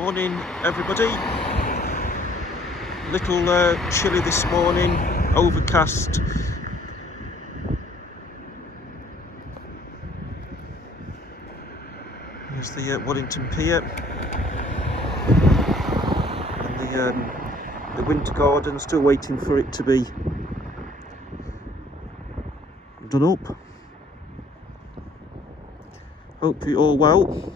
Morning everybody. Little chilly this morning, overcast. Here's the Wellington pier and the winter garden, still waiting for it to be done up. Hope you're all well.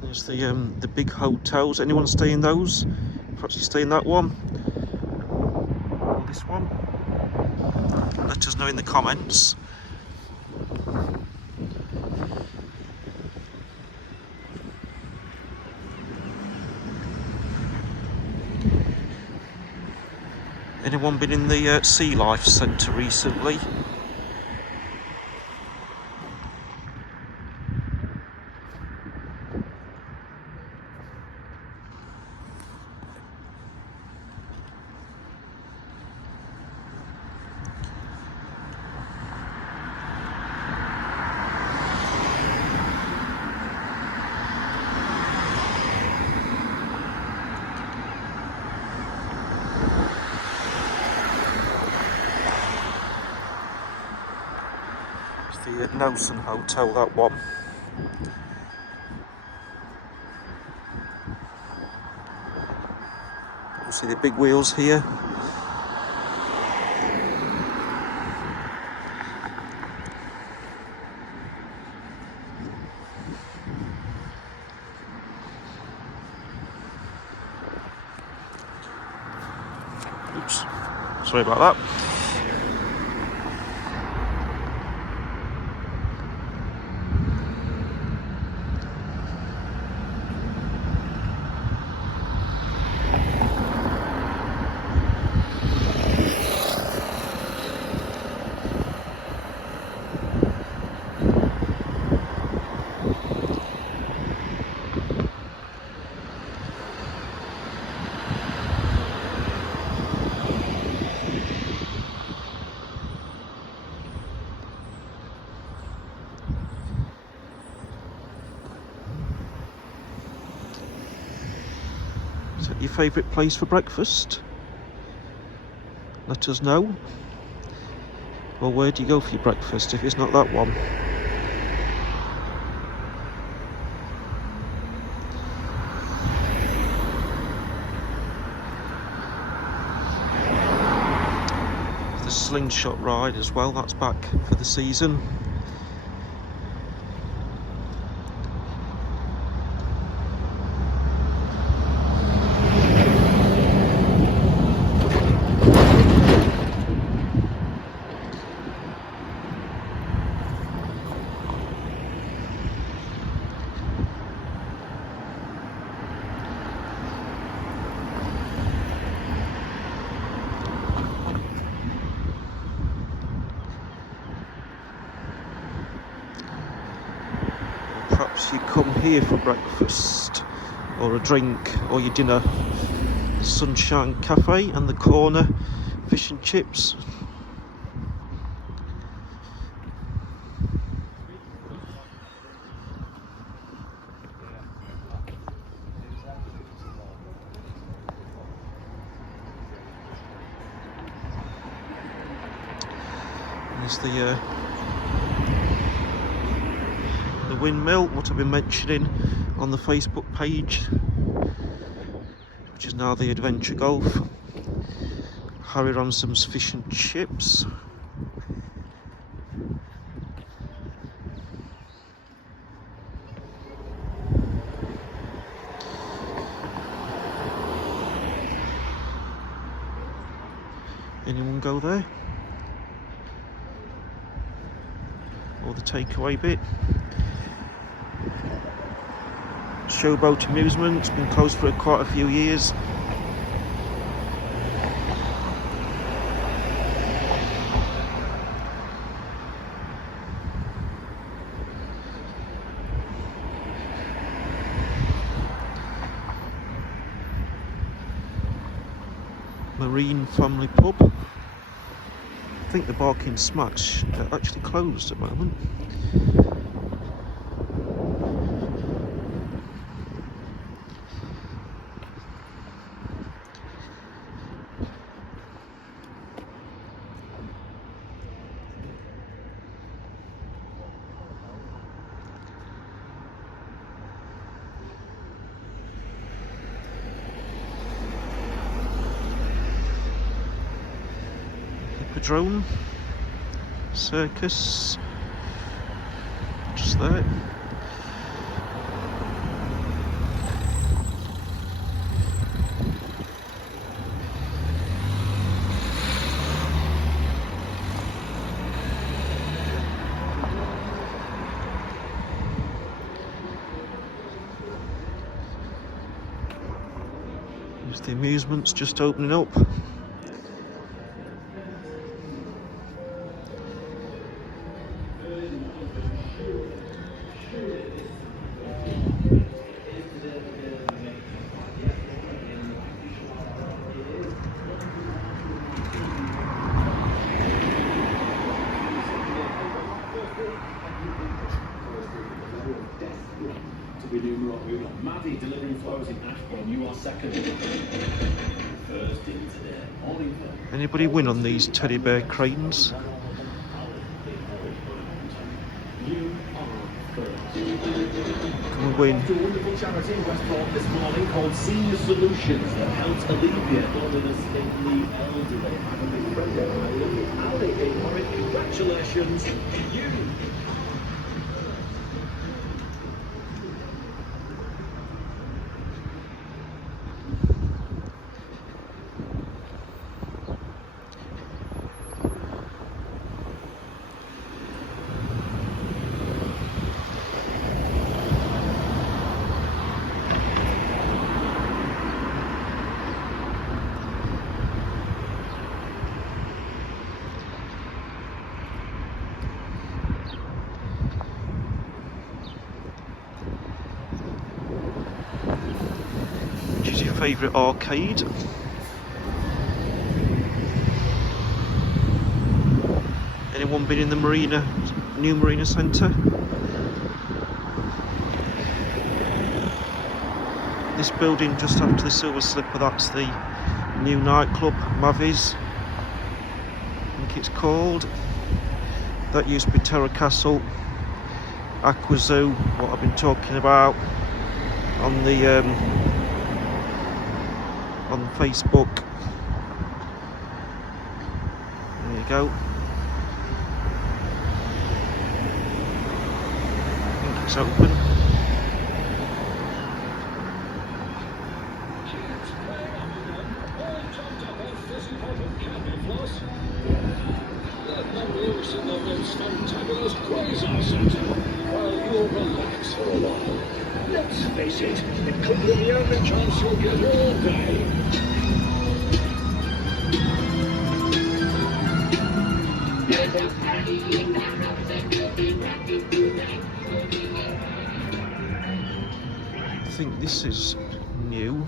There's the big hotels. Anyone stay in those? Perhaps you stay in that one or this one? Let us know in the comments. Anyone been in the Sea Life Centre recently? The Nelson Hotel, that one. You see the big wheels here. Oops, sorry about that. Is that your favourite place for breakfast? Let us know. Or where do you go for your breakfast if it's not that one? The slingshot ride as well, that's back for the season. Perhaps you come here for breakfast or a drink or your dinner. The Sunshine Cafe and the corner fish and chips. There's the windmill, what I've been mentioning on the Facebook page, which is now the Adventure Golf. Harry Ransom's fish and chips. Anyone go there? Or the takeaway bit? Showboat Amusements, been closed for quite a few years. Marine Family Pub. I think the Barking Smacks are actually closed at the moment. Hippodrome, circus, just there. There's the Amusements just opening up. Maddie delivering flowers in Ashbourne, you are second. First in today, Oliver. Anybody win on these teddy bear cranes? You are first. Can we win? A wonderful charity in Westport this morning called Senior Solutions that helps alleviate loneliness in the elderly. I have a big friend of mine, Ali in Warwick. Congratulations to you. Which is your favourite arcade? Anyone been in the new Marina Centre? This building just after the Silver Slipper, that's the new nightclub, Mavis, I think it's called. That used to be Terra Castle, Aqua Zoo, what I've been talking about on the on Facebook. There you go. I think it's open. Let's face it, it could be the only chance you'll get all day. I think this is new.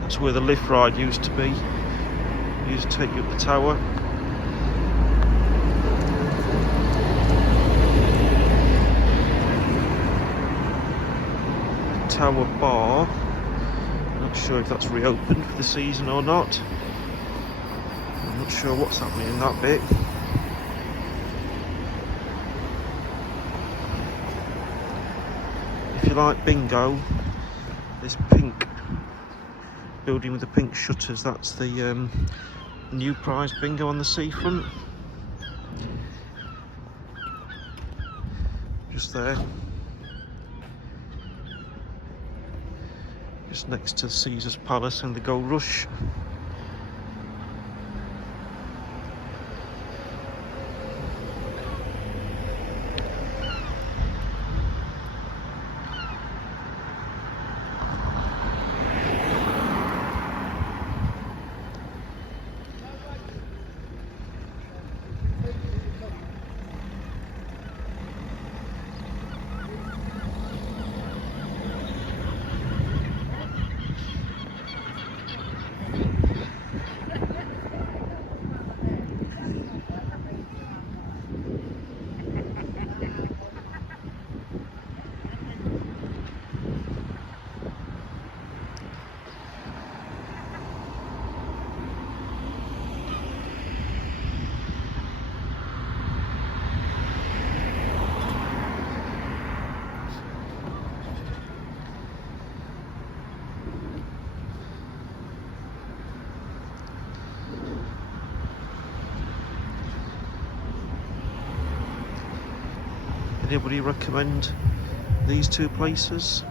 That's where the lift ride used to be. It used to take you up the tower. The tower bar. Not sure if that's reopened for the season or not. I'm not sure what's happening in that bit. If you like bingo, this pink building with the pink shutters, that's the new prize bingo on the seafront. just there. Just next to Caesar's Palace and the Gold Rush. Anybody recommend these two places?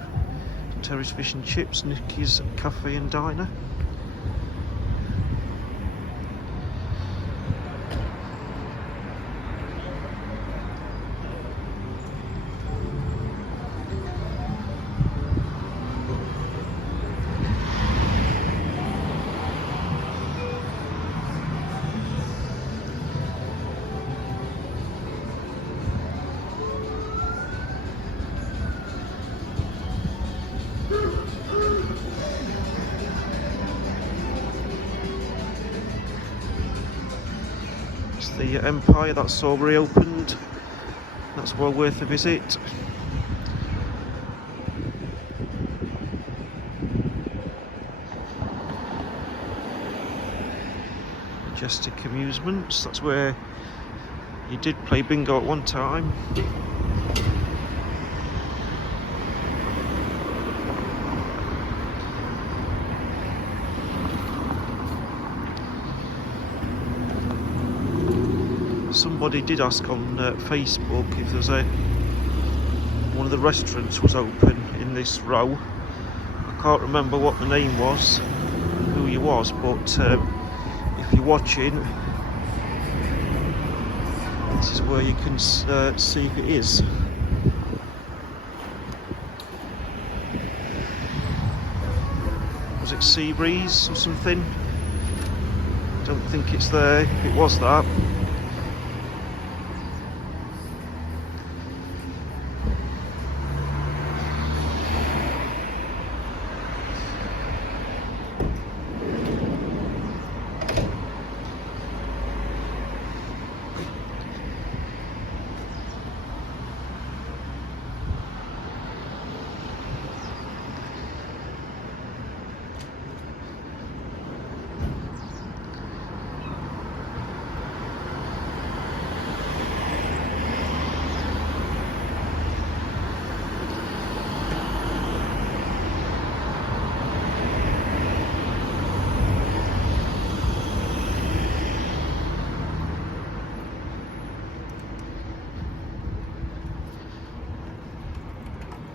Terry's Fish and Chips, Nicky's Cafe and Diner. The Empire, that's all reopened. That's well worth a visit. Majestic Amusements, that's where you did play bingo at one time. Somebody did ask on Facebook if there's one of the restaurants was open in this row. I can't remember what the name was, who he was, but if you're watching, this is where you can see if it is. Was it Sea Breeze or something? Don't think it's there. If it was that.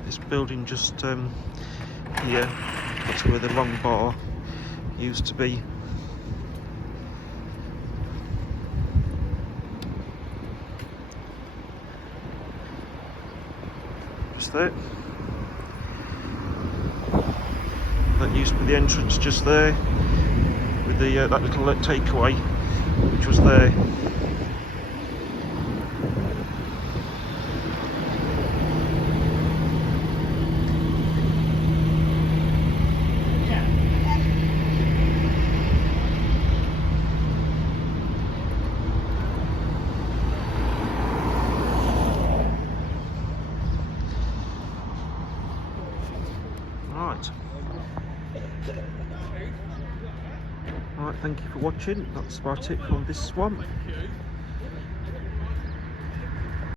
This building just here, that's where the long bar used to be. Just there. That used to be the entrance just there, with the that little takeaway which was there. Right, thank you for watching. That's about it from this one.